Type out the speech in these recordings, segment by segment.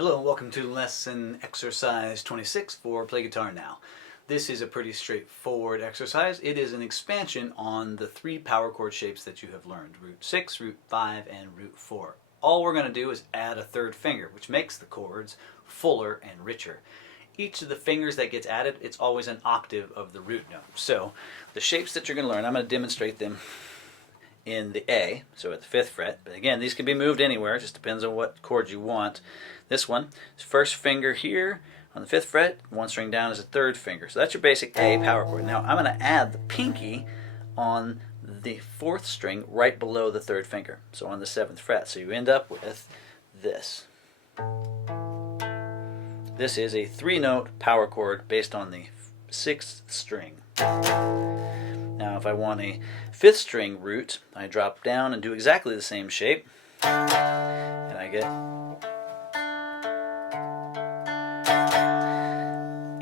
Hello and welcome to lesson exercise 26 for Play Guitar Now. This is a pretty straightforward exercise. It is an expansion on the three power chord shapes that you have learned, root 6, root 5, and root 4. All we're going to do is add a third finger, which makes the chords fuller and richer. Each of the fingers that gets added, it's always an octave of the root note. So the shapes that you're going to learn, I'm going to demonstrate them in the A, so at the 5th fret. But again, these can be moved anywhere. It just depends on what chords you want. This one is first finger here on the 5th fret, one string down is a 3rd finger. So that's your basic A power chord. Now I'm going to add the pinky on the 4th string right below the 3rd finger, so on the 7th fret. So you end up with this. This is a 3-note power chord based on the 6th string. Now if I want a 5th string root, I drop down and do exactly the same shape, and I get,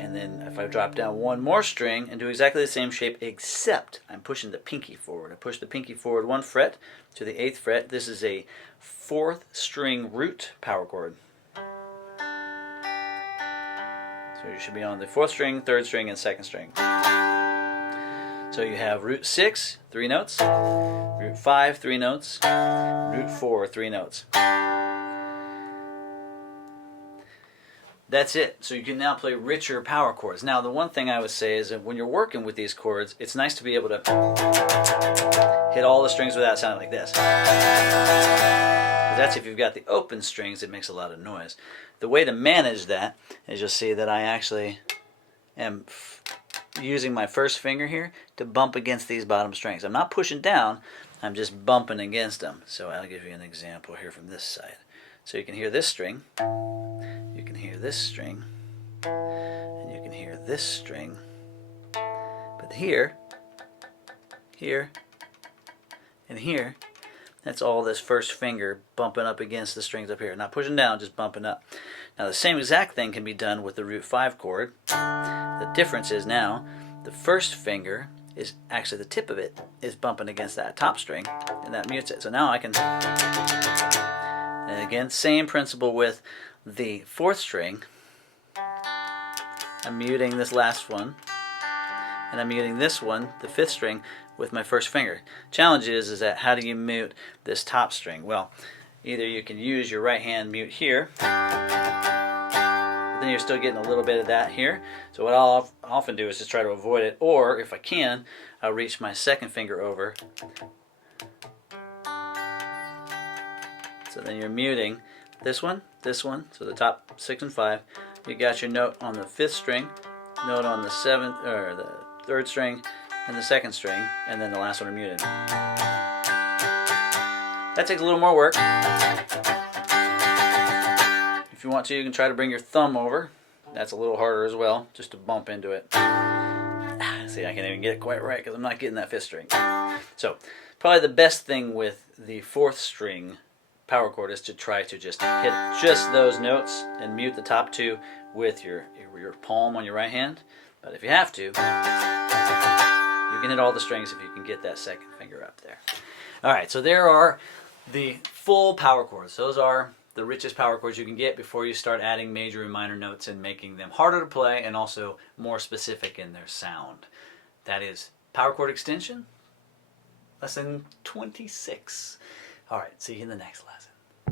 and then if I drop down one more string and do exactly the same shape, except I'm pushing the pinky forward. I push the pinky forward 1 fret to the 8th fret. This is a 4th string root power chord. So you should be on the 4th string, 3rd string, and 2nd string. So you have root 6, 3 notes, root 5, 3 notes, root 4, 3 notes. That's it. So you can now play richer power chords. Now the one thing I would say is that when you're working with these chords, it's nice to be able to hit all the strings without sounding like this. That's if you've got the open strings, it makes a lot of noise. The way to manage that is you'll see that I actually am using my first finger here to bump against these bottom strings. I'm not pushing down, I'm just bumping against them. So I'll give you an example here from this side. So you can hear this string, you can hear this string, and you can hear this string. But here, here, and here, that's all this first finger bumping up against the strings up here. Not pushing down, just bumping up. Now the same exact thing can be done with the root 5 chord. The difference is now the first finger is actually, the tip of it is bumping against that top string, and that mutes it. So now I can, and again, same principle with the 4th string. I'm muting this last one, and I'm muting this one, the 5th string, with my first finger. Challenge is that how do you mute this top string? Well, either you can use your right hand mute here, but then you're still getting a little bit of that here. So what I'll often do is just try to avoid it, or if I can, I'll reach my 2nd finger over. So then you're muting this one, so the top 6 and 5. You got your note on the 5th string, note on the 7th or the 3rd string, and the 2nd string, and then the last one are muted. That takes a little more work. If you want to, you can try to bring your thumb over. That's a little harder as well, just to bump into it. See, I can't even get it quite right because I'm not getting that 5th string. So, probably the best thing with the 4th string power chord is to try to just hit just those notes and mute the top 2 with your palm on your right hand. But if you have to, you can hit all the strings if you can get that 2nd finger up there. Alright, so there are the full power chords. Those are the richest power chords you can get before you start adding major and minor notes and making them harder to play and also more specific in their sound. That is power chord extension, lesson 26. Alright, see you in the next lesson.